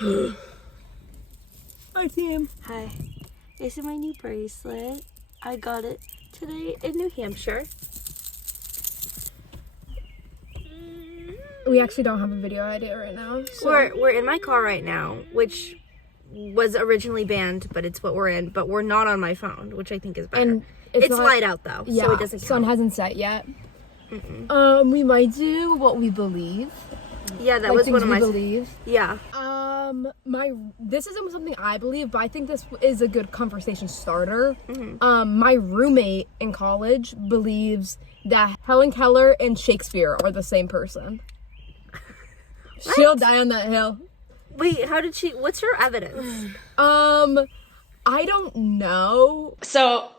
Hi, team. Hi. This is my new bracelet. I got it today in New Hampshire. We actually don't have a video idea right now. So. We're in my car right now, which was originally banned, but it's what we're in. But we're not on my phone, which I think is better. And it's light out though, yeah, so it doesn't count. Sun hasn't set yet. We might do what we believe. Yeah, that was one of my believe. Yeah. This isn't something I believe, but I think this is a good conversation starter. My roommate in college believes that Helen Keller and Shakespeare are the same person. What? She'll die on that hill. Wait, how did she? What's her evidence? I don't know. So,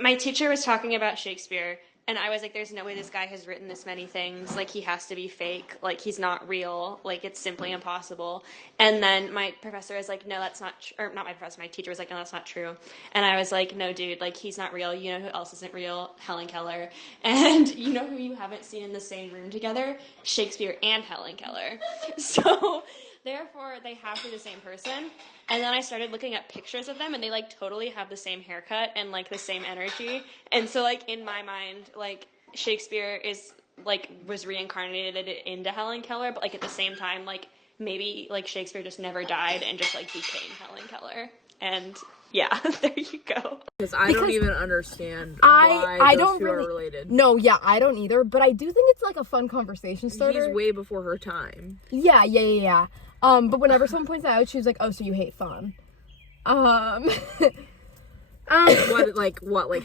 my teacher was talking about Shakespeare. And I was like, there's no way this guy has written this many things. Like, he has to be fake. Like, he's not real. Like, it's simply impossible. And then my professor was like, no, that's not or not my professor, my teacher was like, no, that's not true. And I was like, no, dude, like, he's not real. You know who else isn't real? Helen Keller. And you know who you haven't seen in the same room together? Shakespeare and Helen Keller. So, therefore, they have to be the same person. And then I started looking at pictures of them, and they, like, totally have the same haircut and, like, the same energy. And so, like, in my mind, like, Shakespeare is, like, was reincarnated into Helen Keller, but, like, at the same time, like, maybe, like, Shakespeare just never died and just, like, became Helen Keller. And, yeah, there you go. Because I don't even understand why I those don't two really, are related. No, yeah, I don't either, but I do think it's, like, a fun conversation starter. He's way before her time. Yeah. But whenever someone points that out, she was like, oh, so you hate fun. What,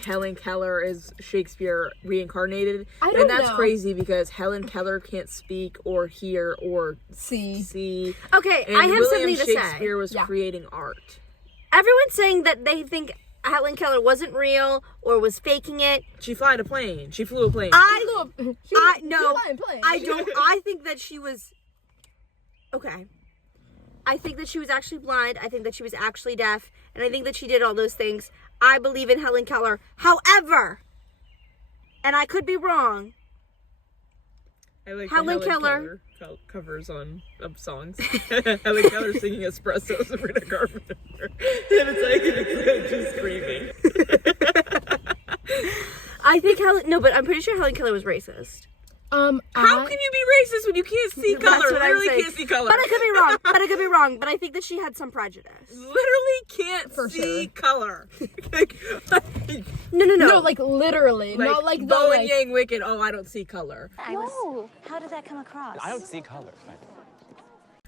Helen Keller is Shakespeare reincarnated? I don't know. And that's crazy because Helen Keller can't speak or hear or see. Okay, And I have William something to say. Shakespeare was creating art. Everyone's saying that they think Helen Keller wasn't real or was faking it. She flew a plane. She flew a plane. I think that she was... Okay. I think that she was actually blind. I think that she was actually deaf. And I think that she did all those things. I believe in Helen Keller. However, and I could be wrong. I like Helen Keller covers of songs. Helen Keller singing Espresso, Sabrina Carpenter. And it's like, she's screaming. I think but I'm pretty sure Helen Keller was racist. How can you be racist when you can't see color? Literally can't see color. But I could be wrong. But I think that she had some prejudice. Literally can't see color. No, like literally, not like Bo and Yang Wicked. Oh, I don't see color. Whoa, how did that come across? I don't see color.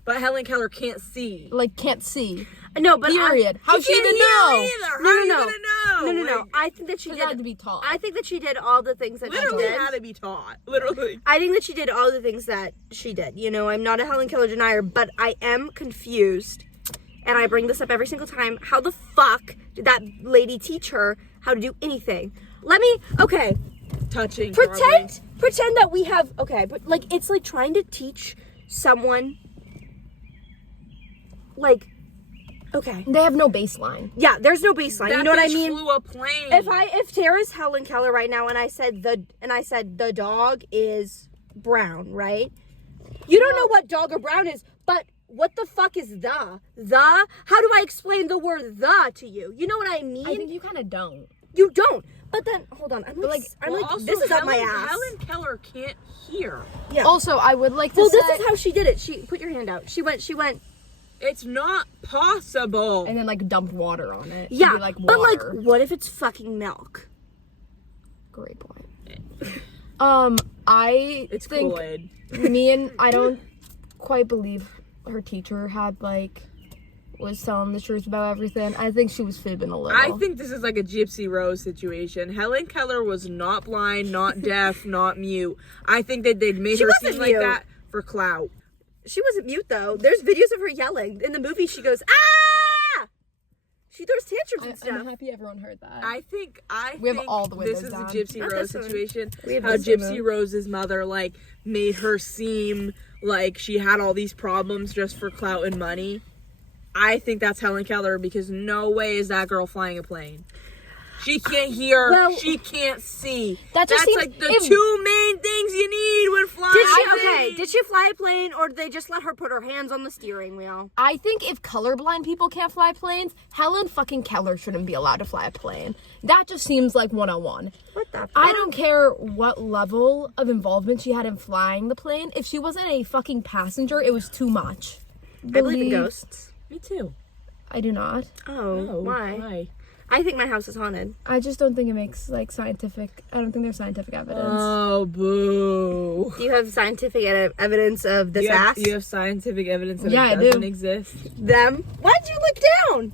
But Helen Keller can't see. Like, can't see. No, but period. How she even know? No. I think that she did. Had to be taught. I think that she did all the things that she did. Had to be taught. Literally. I think that she did all the things that she did. You know, I'm not a Helen Keller denier, but I am confused. And I bring this up every single time. How the fuck did that lady teach her how to do anything? Touching. Pretend that we have, but like, it's like trying to teach someone, like, they have no baseline. Yeah, there's no baseline. That you know what I mean? Flew a plane. If Tara's Helen Keller right now, and I said the dog is brown, right? You don't know what dog or brown is, but what the fuck is the? How do I explain the word the to you? You know what I mean? I think you kind of don't. You don't. But then, hold on. I'm like, also, this is up my ass. Helen Keller can't hear. Yeah. Also, I would like to say... Well, this is how she did it. She put your hand out. She went... It's not possible. And then, like, dumped water on it. Yeah, like, but, like, what if it's fucking milk? Great point. I it's think Kool-Aid. I don't quite believe her teacher was telling the truth about everything. I think she was fibbing a little. I think this is like a Gypsy Rose situation. Helen Keller was not blind, not deaf, not mute. I think that they'd made her seem like that for clout. She wasn't mute, though. There's videos of her yelling. In the movie, she goes, ah! She throws tantrums and stuff. I'm happy everyone heard that. I think we have all the windows this is down. a Gypsy Rose situation. How Gypsy Gypsy Rose's mother, like, made her seem like she had all these problems just for clout and money. I think that's Helen Keller because no way is that girl flying a plane. She can't hear. Well, she can't see. That just That's seems- like the if- two main things you need when flying. Did she fly a plane, or did they just let her put her hands on the steering wheel? I think if colorblind people can't fly planes, Helen fucking Keller shouldn't be allowed to fly a plane. That just seems like 101. What the fuck? I don't care what level of involvement she had in flying the plane. If she wasn't a fucking passenger, it was too much. I believe in ghosts. Me too. I do not. Oh, why? I think my house is haunted. I just don't think it makes like scientific. I don't think there's scientific evidence. Oh, boo. Do you have scientific evidence of this ass? You have scientific evidence that Yeah, it I doesn't do. Them? exist? Why'd you look down?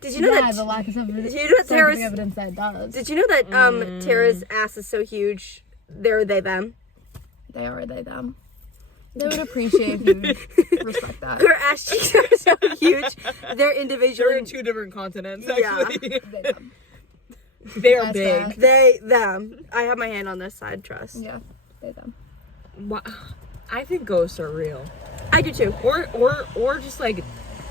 Did you know yeah, that? the lack of Did you know that Tara's? scientific evidence that it does. Did you know that Tara's ass is so huge? They're they them. They are they them. They would appreciate if you respect that. Her ass cheeks are so huge. They're individually. They're in two different continents, Yeah. actually. They them. They are That's big. fact. They them. I have my hand on this side. Trust. Yeah, they them. I think ghosts are real. I do too. Or just like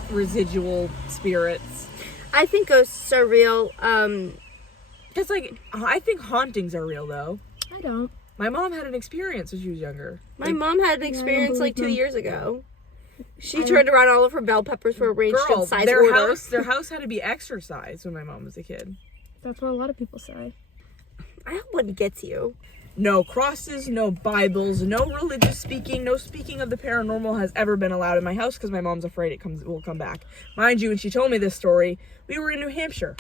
residual spirits. I think ghosts are real. Cause like I think hauntings are real though. I don't. My mom had an experience when she was younger. My mom had an experience like 2 believe years ago. She turned around all of her bell peppers were arranged in Girl, size their order. their house had to be exercised when my mom was a kid. That's what a lot of people say. I hope one gets you. No crosses, no Bibles, no religious speaking, no speaking of the paranormal has ever been allowed in my house because my mom's afraid it will come back. Mind you, when she told me this story, we were in New Hampshire.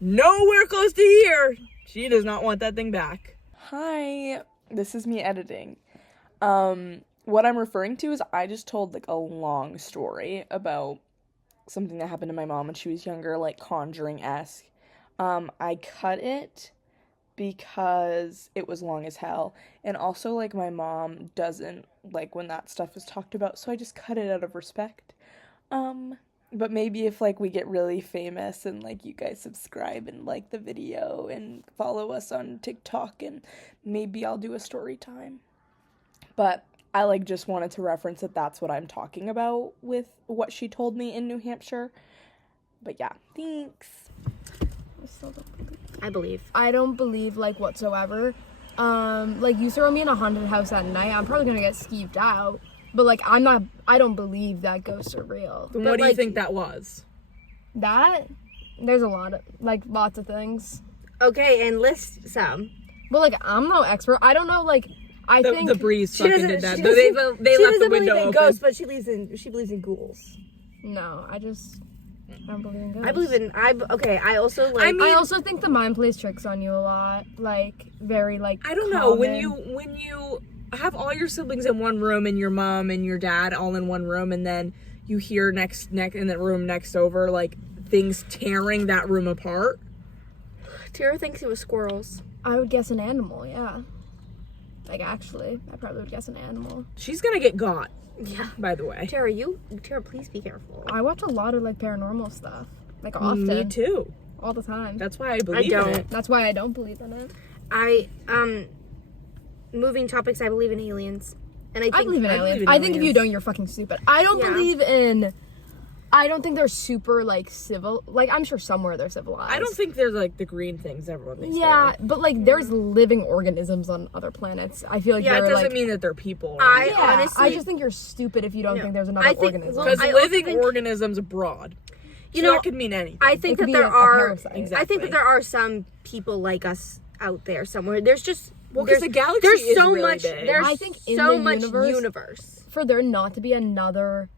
Nowhere close to here. She does not want that thing back. Hi, this is me editing. What I'm referring to is I just told like a long story about something that happened to my mom when she was younger, like Conjuring-esque. I cut it because it was long as hell, and also like my mom doesn't like when that stuff is talked about, so I just cut it out of respect. But maybe if like we get really famous and like you guys subscribe and like the video and follow us on TikTok, and maybe I'll do a story time. But I like just wanted to reference that that's what I'm talking about with what she told me in New Hampshire. But yeah, thanks. I believe. I don't believe like whatsoever. Like you throw me in a haunted house at night, I'm probably gonna get skeeved out. But like I don't believe that ghosts are real. Then But, what do you like, think that was? That there's lots of things. Okay, and list some. But like I'm no expert. I don't know. Like I think The breeze She fucking doesn't. did that. She They doesn't, left she the doesn't window believe in open. ghosts, but she believes in ghouls. no. I don't believe in ghosts. I believe in. I also like. I also think the mind plays tricks on you a lot. Like very like. I don't know, when common. you have all your siblings in one room and your mom and your dad all in one room, and then you hear next in the room next over like things tearing that room apart. Tara thinks it was squirrels. I would guess an animal. Yeah. Like actually, I probably would guess an animal. She's gonna get got. Yeah. By the way. Tara, please be careful. I watch a lot of like paranormal stuff. Like often. Me too. All the time. That's why I believe don't. in it. That's why I don't believe in it. Moving topics, I believe in aliens. And I believe in aliens. in I think if you aliens. don't, you're fucking stupid. I don't Yeah. believe in. I don't think they're super like civil. Like I'm sure somewhere they're civilized. I don't think there's like the green things everyone thinks. Yeah, but like there's living organisms on other planets. I feel like Yeah, it they're doesn't like. mean that they're people. Yeah, honestly, I just think you're stupid if you don't think there's another I think- organism. well, Because I also living think- organisms abroad. You So know, that could mean anything. I think could that be there a are. parasite. I think Exactly. that there are some people like us out there somewhere. There's just Well, 'cause there's- the galaxy there's is so really much. big. There's I think in so the much universe- For there not to be another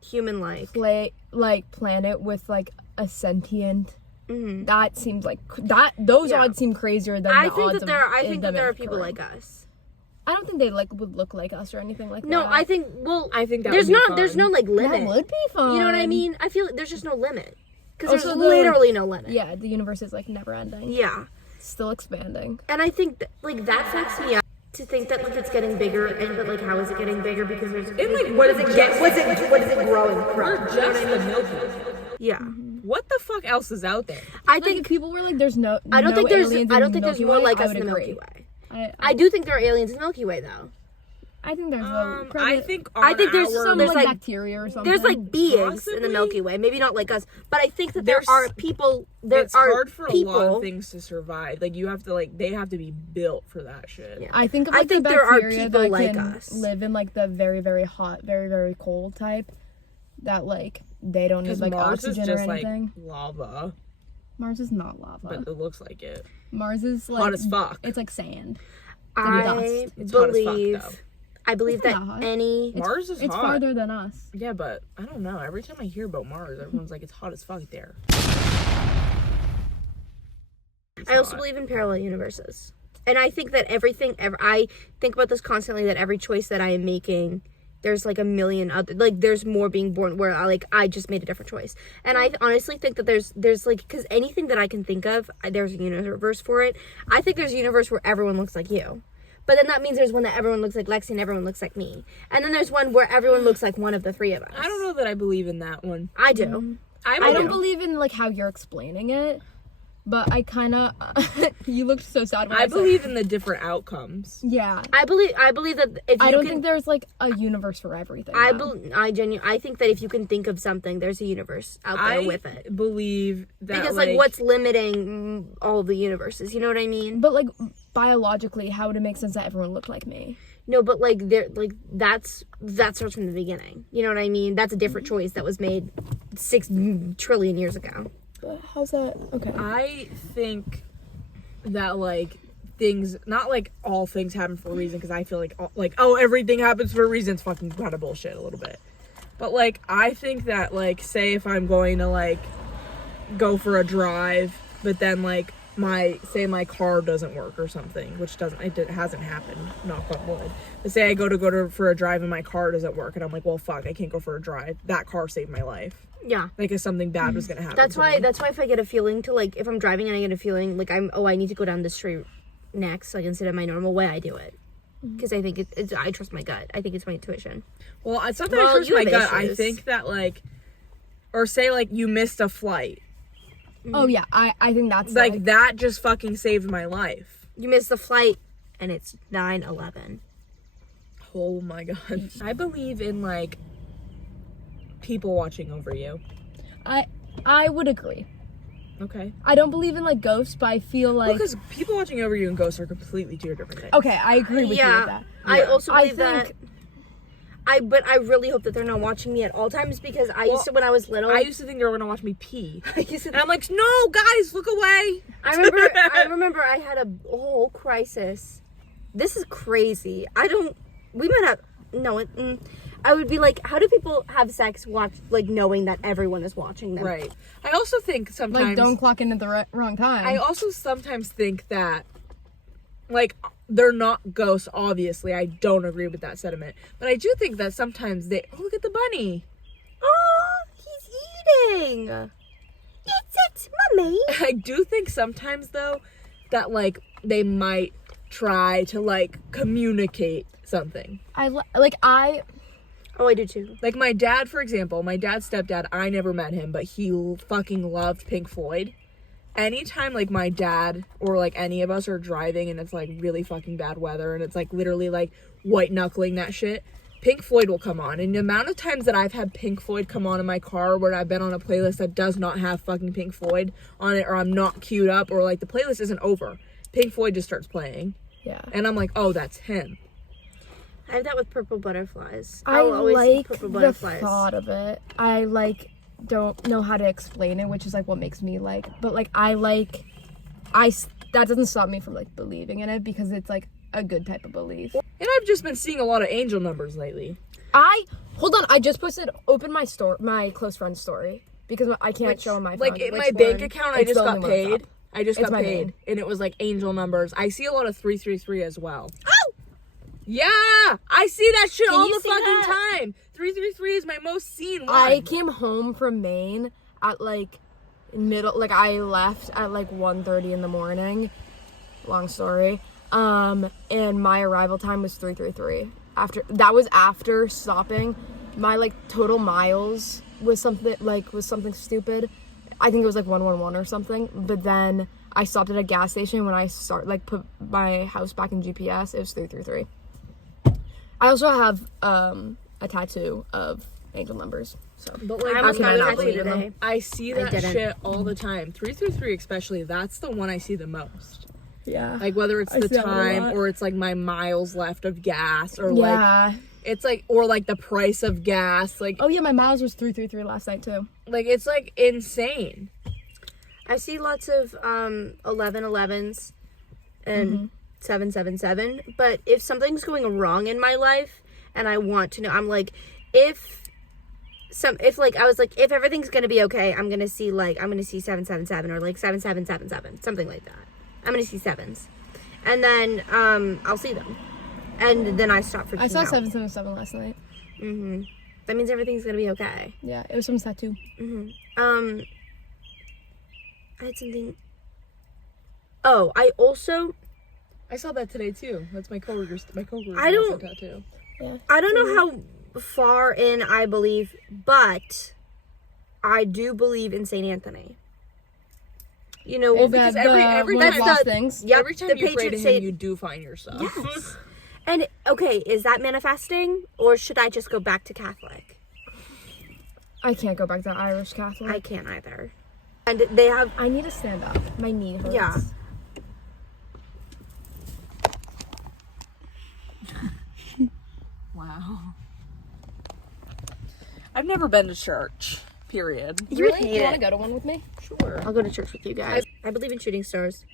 human life. planet with like a sentient. That seems like that. Those Yeah. odds seem crazier than I the think odds that there. of I think that them there are people occurring. like us. I don't think they like would look like us or anything like No, that. I think. Well, I think that there's would be not. There's fun. no like limit. that would be fun. You know what I mean? I feel like there's just no limit because Also, there's the- literally no limit. Yeah, the universe is like never ending. Yeah. Still expanding. And I think that, like that fucks me up to think that like it's getting bigger, and but like how is it getting bigger? Because there's like, what does it get? What is it growing We're from? just the Milky Way. Yeah. What the fuck else is out there? I Like think if people were like, "There's no." I don't no think there's aliens I in don't the think there's Milky more Way, like I us would in the agree. Milky Way. I do think there are aliens in the Milky Way though. I think there's I think there's some there's like like bacteria or something. there's like beings in the Possibly. Milky Way, maybe not like us, but I think that there There's- are people. There it's are hard for people. a lot of things to survive. Like you have to they have to be built for that shit. Yeah. I think of I like think the there are bacteria people that like can us. live in like the very, very hot, very, very cold type. That like they don't need Because like Mars is oxygen just or like anything. lava, Mars is not lava. but it looks like it. Mars is like Hot as fuck. It's like sand. I dust. It's hot as fuck, believe. though. I believe It's that not hot. any. Mars is It's hot. farther than us. Yeah, but I don't know. Every time I hear about Mars, everyone's like, it's hot as fuck there. I also believe in parallel universes, and I think that I think about this constantly. That every choice that I am making, there's like a million other, like there's more being born where I just made a different choice. And I honestly think that there's like, because anything that I can think of, there's a universe for it. I think there's a universe where everyone looks like you. But then that means there's one that everyone looks like Lexi and everyone looks like me. And then there's one where everyone looks like one of the three of us. I don't know that I believe in that one. I do. I don't believe in like how you're explaining it, but I kind of. You looked so sad when I said- believe in the different outcomes. Yeah. I believe that if you I don't can, think there's like a universe for everything. I though. I think that if you can think of something, there's a universe out there with it. Believe that Because like what's limiting all the universes? You know what I mean? But like biologically, how would it make sense that everyone looked like me? No, but like that starts from the beginning. You know what I mean? That's a different choice that was made 6 trillion years ago. How's that? Okay. I think that like things, not like all things happen for a reason, because I feel like everything happens for a reason. It's fucking kind of bullshit a little bit. But like I think that like, say if I'm going to like go for a drive, but then like my car doesn't work or something, which hasn't happened, knock on wood. But say I go for a drive and my car doesn't work, and I'm like, well, fuck, I can't go for a drive. That car saved my life. Yeah. Like if something bad was gonna happen. That's to why me. if I get a feeling to like, if I'm driving and I get a feeling like I need to go down the street next, like instead of my normal way, I do it. Because I think I trust my gut. I think it's my intuition. Well, sometimes I trust you my have gut. I issues. think that like, or say like you missed a flight. Oh yeah, I think that's Like that just fucking saved my life. You missed the flight and it's 9/11. Oh my god. I believe in like people watching over you. I would agree. Okay. I don't believe in like ghosts, but I feel like Because people watching over you and ghosts are completely two different things. okay, I agree with you with that. I also I believe that. But I really hope that they're not watching me at all times, because I used to, when I was little, I used to think they were gonna watch me pee. I used to And I'm like, no, guys, look away. I remember I had a whole crisis. This is crazy. We might have, no, I would be like, how do people have sex knowing that everyone is watching them? Right. I also think sometimes. Like don't clock in at the wrong time. I also sometimes think that, like, they're not ghosts, obviously. I don't agree with that sentiment. But I do think that sometimes oh, look at the bunny. Oh, he's eating. It's mommy. I do think sometimes, though, that, like, they might try to, like, communicate something. Oh, I do too. Like, my dad, for example, my dad's stepdad, I never met him, but he fucking loved Pink Floyd. Anytime, like, my dad or, like, any of us are driving and it's, like, really fucking bad weather and it's, like, literally, like, white-knuckling that shit, Pink Floyd will come on. And the amount of times that I've had Pink Floyd come on in my car where I've been on a playlist that does not have fucking Pink Floyd on it, or I'm not queued up, or, like, the playlist isn't over, Pink Floyd just starts playing. Yeah. And I'm like, oh, that's him. I have that with Purple Butterflies. I I'll always see like Purple the Butterflies. thought of it. I like don't know how to explain it, which is like what makes me like. But like that doesn't stop me from like believing in it, because it's like a good type of belief. And I've just been seeing a lot of angel numbers lately. Hold on. I just opened my close friend's story, because I can't show on my phone. Like in which my bank one. account, I It's just the got only one that's paid. up. I just It's got my paid, name. and it was like angel numbers. I see a lot of 333 as well. Oh! Yeah! I see that shit all you the see fucking that? time. 333 is my most seen one. I came home from Maine at like I left at like 1:30 in the morning. Long story. And my arrival time was 3:33. After stopping. My like total miles was something stupid. I think it was like 111 or something. But then I stopped at a gas station when I put my house back in GPS. It was 333. I also have a tattoo of angel numbers. So, But like, I almost got a not tattoo believe in them. today. I see I that didn't. shit all the time. 333 especially, that's the one I see the most. yeah. Like whether it's I the see that one a time lot. or it's like my miles left of gas or like Yeah. it's like or like the price of gas. Like Oh yeah, my miles was 333 last night too. it's like insane. I see lots of 1111s and 777. But if something's going wrong in my life and I want to know, I'm like, if everything's gonna be okay, I'm gonna see 777 or like 7777, something like that. I'm gonna see sevens, and then I'll see them, and then I stop freaking I saw out. 777 last night. That means everything's gonna be okay. Yeah, it was from tattoo. I had something. Oh, I I saw that today too. That's my coworker's. My coworker. I don't- tattoo. I don't know how far in I believe, but I do believe in Saint Anthony. You know, Is because that every one of time- lost the- things? Yep, Every time the you pray to patron him, saint. you do find yourself. Yes. And okay, is that manifesting, or should I just go back to Catholic? I can't go back to Irish Catholic. I can't either. And they have I need to stand up. My knee hurts. Yeah. Wow. I've never been to church. Period. You Really? hate You want it. to go to one with me? Sure. I'll go to church with you guys. I believe in shooting stars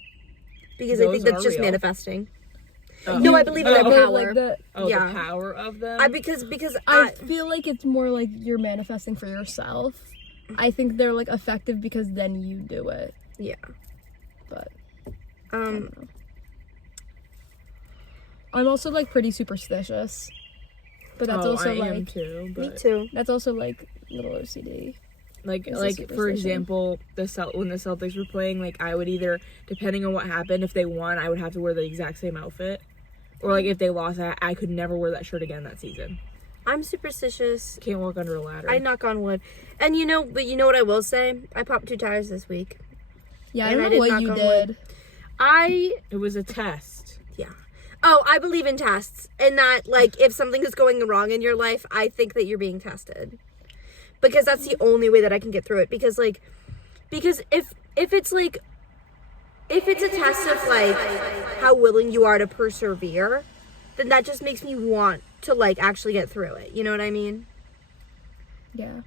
because I Those think that's are just real. manifesting. Oh. No, I believe in their Oh. power. Like the, Oh, Yeah. the power of them. because I feel like it's more like you're manifesting for yourself. I think they're like effective because then you do it. yeah. But Um, I'm also like pretty superstitious. But that's also I am like too. me But too. that's also like little OCD. like It's a for superstition. example, when the Celtics were playing, like I would either, depending on what happened, if they won, I would have to wear the exact same outfit, or like if they lost, I could never wear that shirt again that season. I'm superstitious. Can't walk under a ladder. I knock on wood, and but you know what I will say? I popped 2 tires this week. Yeah, I And I don't did know what knock you on did. wood. It was a test. Yeah. Oh, I believe in tests, and that like if something is going wrong in your life, I think that you're being tested, because that's the only way that I can get through it. Because if it's like if it's a test of like how willing you are to persevere, then that just makes me want to like actually get through it. You know what I mean? Yeah.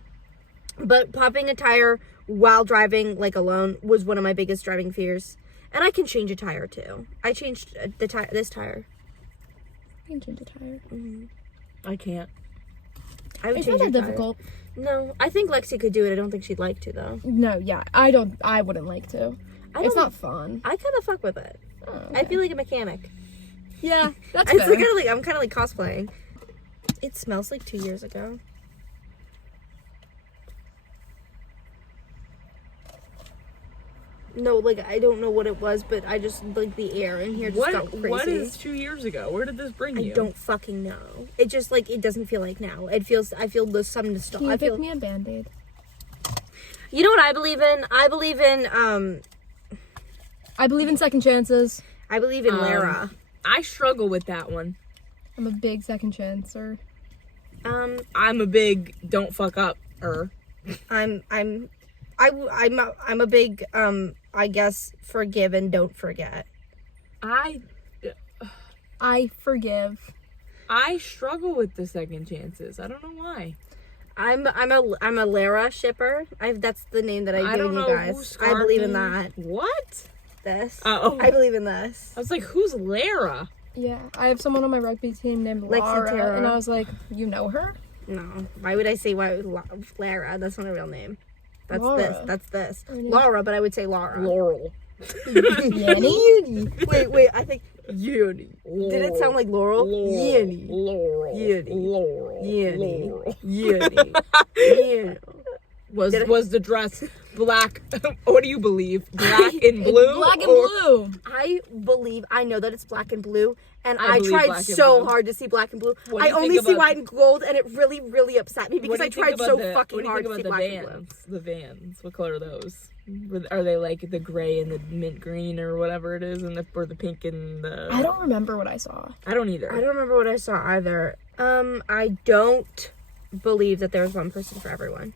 But popping a tire while driving like alone was one of my biggest driving fears. And I can change a tire too. I changed this tire. You can change a tire. I can't. I would It's change not that your tire. difficult. No, I think Lexi could do it. I don't think she'd like to though. No, yeah. I wouldn't like to. I It's don't- not fun. I kind of fuck with it. Oh, I feel like a mechanic. yeah, that's It's fair. kind of like I'm kind of like cosplaying. It smells like 2 years ago. No, like I don't know what it was, but I just like the air in here just got crazy. What is 2 years ago? Where did this bring I you? don't fucking know. It just like it doesn't feel like now. I feel some Can nostalgia. you I pick feel. me a Band-Aid? You know what I believe in? I believe in I believe in second chances. Lara. I struggle with that one. I'm a big second chancer. I'm a big don't fuck up. I'm a big I guess forgive and don't forget. I forgive. struggle with the second chances. I don't know why. I'm a Lara shipper. That's the name that I I give don't you know guys. who's I believe in Scarpy. that. What? This. Oh. I believe in this. I was like, who's Lara? Yeah, I have someone on my rugby team named Lexi Laura, Tara. and I was like, you know her? No. Why would I say Lara? That's not a real name. That's Laura. this. That's this. Her name- Laura, but I would say Laura. Laurel. Yanny? Wait, I think Yuni. did it sound like Laurel? Yanny. Laurel. Yuni. Laurel. Yanny. Laurel. Yanny. Yanny. Was the dress black? What do you believe? Black and blue? Black and or- blue. I know that it's black and blue, and I I believe tried black and so blue. hard to see black and blue. What do I you only think see about white and gold, and it really, really upset me because What do I you think tried about so the- fucking hard to What see do you black think and about blue. the Vans? What color are those? Are they like the gray and the mint green or whatever it is, or the pink and the? I don't remember what I saw. I don't either. I don't remember what I saw either. I don't believe that there's one person for everyone.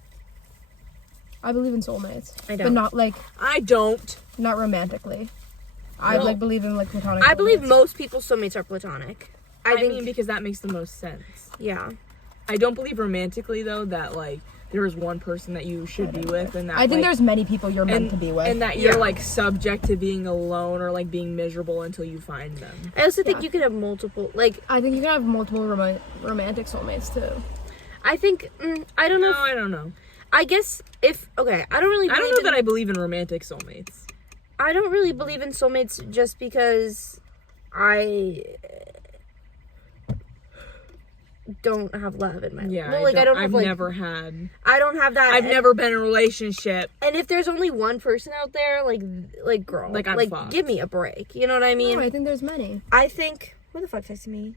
I believe in soulmates. I But don't. not like, I don't. not romantically. I No. like believe in like platonic I believe soulmates. most people's soulmates are platonic. I think, mean, because that makes the most sense. yeah. I don't believe romantically, though, that, like, there is one person that you should be with, and that, I think like, there's many people you're meant to be with. and that you're, Yeah. like, subject to being alone or, like, being miserable until you find them. I also think Yeah. you could have multiple, like, I think you can have multiple romantic soulmates too. I think, I don't know. No, I don't know. I guess if, okay, I don't really I believe don't know that I believe in romantic soulmates. I don't really believe in soulmates just because I don't have love in my life. Yeah, Well, like, I don't have, I've like, never had. I don't have that. I've never been in a relationship. And if there's only one person out there, like girl, Like, I'm like fucked. give me a break. You know what I mean? No, I think there's many. I think. Who the fuck texted me?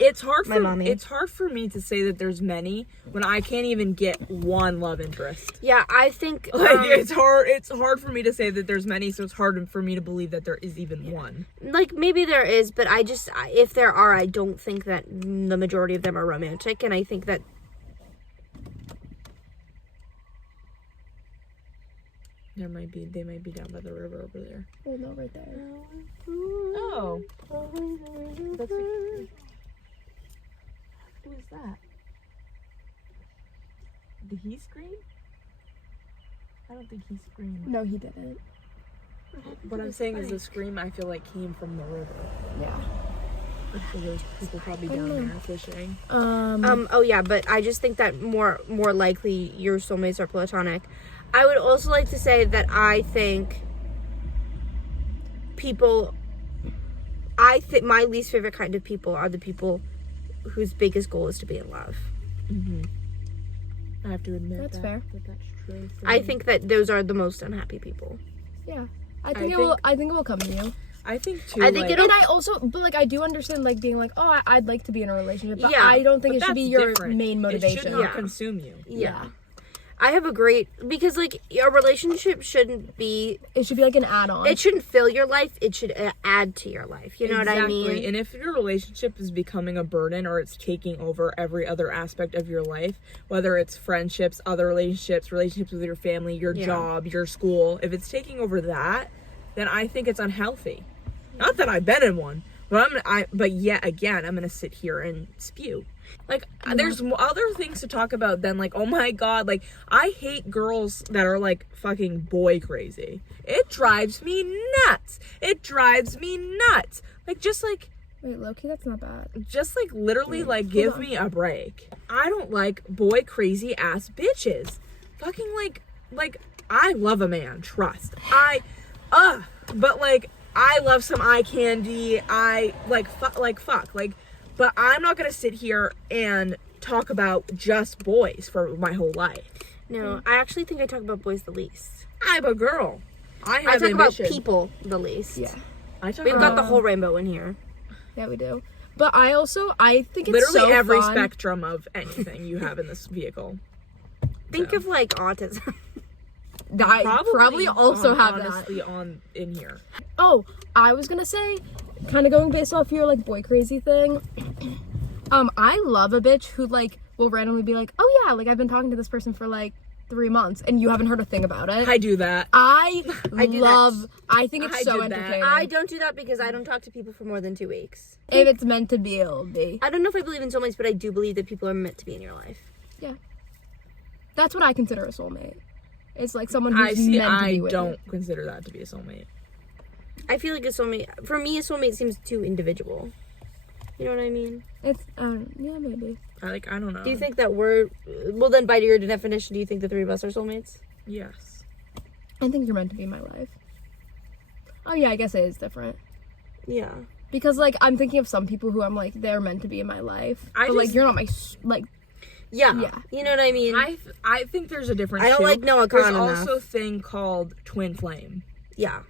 It's hard My for mommy. It's hard for me to say that there's many when I can't even get one love interest. Yeah, I think. Like it's hard for me to say that there's many, so it's hard for me to believe that there is even one. Like maybe there is, but if there are, I don't think that the majority of them are romantic, and I think that. They might be down by the river over there. Oh no, right there. Oh. Who is that? Did he scream? I don't think he screamed. No, he didn't. What I'm saying is the scream I feel like came from the river. Yeah. So there's people probably down there fishing. Oh yeah, but I just think that more likely your soulmates are platonic. I would also like to say that I think my least favorite kind of people are the people whose biggest goal is to be in love. I have to admit That's that, fair. that's true. for I me. think that those are the most unhappy people. Yeah. I think it will come to you. I think too. I think like, it'll- And I also, but like, I do understand like being like, oh, I'd like to be in a relationship, but Yeah, I don't think but it should be that's your different. main It motivation. should not Yeah. consume you. Yeah. I have a great, because like a relationship shouldn't be, It should be like an add-on. it shouldn't fill your life, it should add to your life. You know what I mean? And if your relationship is becoming a burden or it's taking over every other aspect of your life, whether it's friendships, other relationships with your family, your job, your school, if it's taking over that, then I think it's unhealthy. Not that I've been in one, but yet again, I'm gonna sit here and spew. Like, there's other things to talk about than like, oh my god, like, I hate girls that are like fucking boy crazy. It drives me nuts. Like, just like, Wait, low-key, that's not bad. literally, like, give me a break. I don't like boy crazy ass bitches. Fucking like, I love a man, trust. But like, I love some eye candy. I fuck. But I'm not gonna sit here and talk about just boys for my whole life. No, I actually think I talk about boys the least. I'm a girl. I I have talk about ambition. people the least. Yeah. I talk We've about got the whole rainbow in here. Yeah, we do. But I think it's literally so every fun. spectrum of anything you have in this vehicle. Think of like autism. I probably also have honestly that. in here. Oh, I was gonna say, kind of going based off your like boy crazy thing. I love a bitch who like will randomly be like, oh yeah, like I've been talking to this person for like 3 months and you haven't heard a thing about it. I do that. I do love. that. I think it's I so did that. entertaining. I don't do that because I don't talk to people for more than 2 weeks. If it's meant to be, it'll be. I don't know if I believe in soulmates, but I do believe that people are meant to be in your life. That's what I consider a soulmate. It's like someone who's meant to be I with don't consider that to be a soulmate. I feel like a soulmate, for me, a soulmate seems too individual. You know what I mean? you. It's yeah, maybe. I don't know. Do you think that well then by your definition, do you think the three of us are soulmates? Yes. I think you're meant to be in my life. Oh yeah, I guess it is different. Yeah. Because like I'm thinking of some people who I'm like they're meant to be in my life, but like just- you're not my like. Yeah. Yeah. You know what I mean? I think there's a difference. I don't too. like Noah There's Khan enough. also a thing called twin flame, Yeah.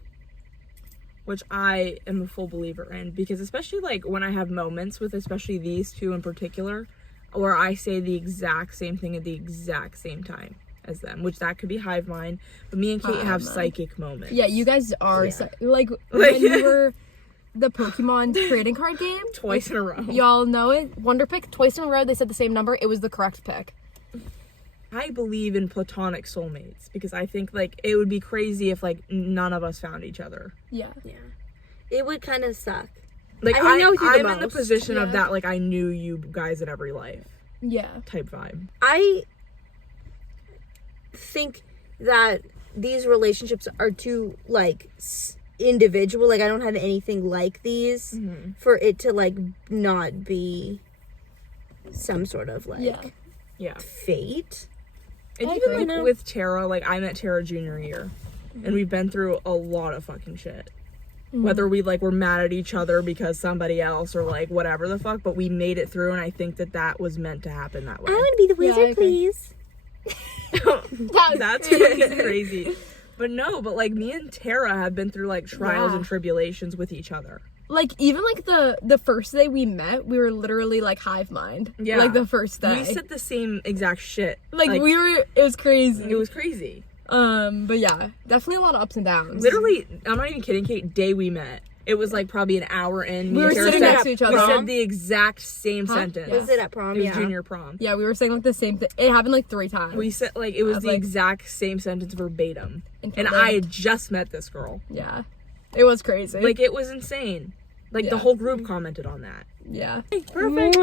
which I am a full believer in, because especially like when I have moments with especially these two in particular, where I say the exact same thing at the exact same time as them, which that could be hive mind, but me and Kate have mind. psychic moments. Yeah, you guys are Yeah. like when you were the Pokemon trading card game. Twice in a row. Y'all know it. Wonder Pick, twice in a row, they said the same number. It was the correct pick. I believe in platonic soulmates because I think like it would be crazy if like none of us found each other. Yeah. Yeah. It would kind of suck. Like I hang out with you the I'm in the most. position of Yeah. that like I knew you guys in every life Yeah. type vibe. I think that these relationships are too like individual. Like I don't have anything like these for it to like not be some sort of like Yeah. Yeah. fate. And I even agree. like with Tara, like I met Tara junior year and we've been through a lot of fucking shit. Whether we like were mad at each other because somebody else or like whatever the fuck, but we made it through and I think that that was meant to happen that way. I want to be the Yeah, I wizard, agree. please. That's really crazy. But no, but like me and Tara have been through like trials Yeah. and tribulations with each other. Like, even, like, the first day we met, we were literally, like, hive mind. Yeah. Like, the first day. We said the same exact shit. Like, it was crazy. It was crazy. But yeah, definitely a lot of ups and downs. Literally, I'm not even kidding, Kate, day we met. It was like probably an hour in. We Me were and Tara sitting said- next to each other. We Prom? said the exact same sentence. Yeah. Was it at prom? It was Yeah. junior prom. Yeah, we were saying, like, the same thing. It happened, like, 3 times. We said like it was the like- exact same sentence verbatim. And Until I then. had just met this girl. Yeah. It was crazy. Like it was insane. Like the Yeah. whole group commented on that. yeah. Perfect.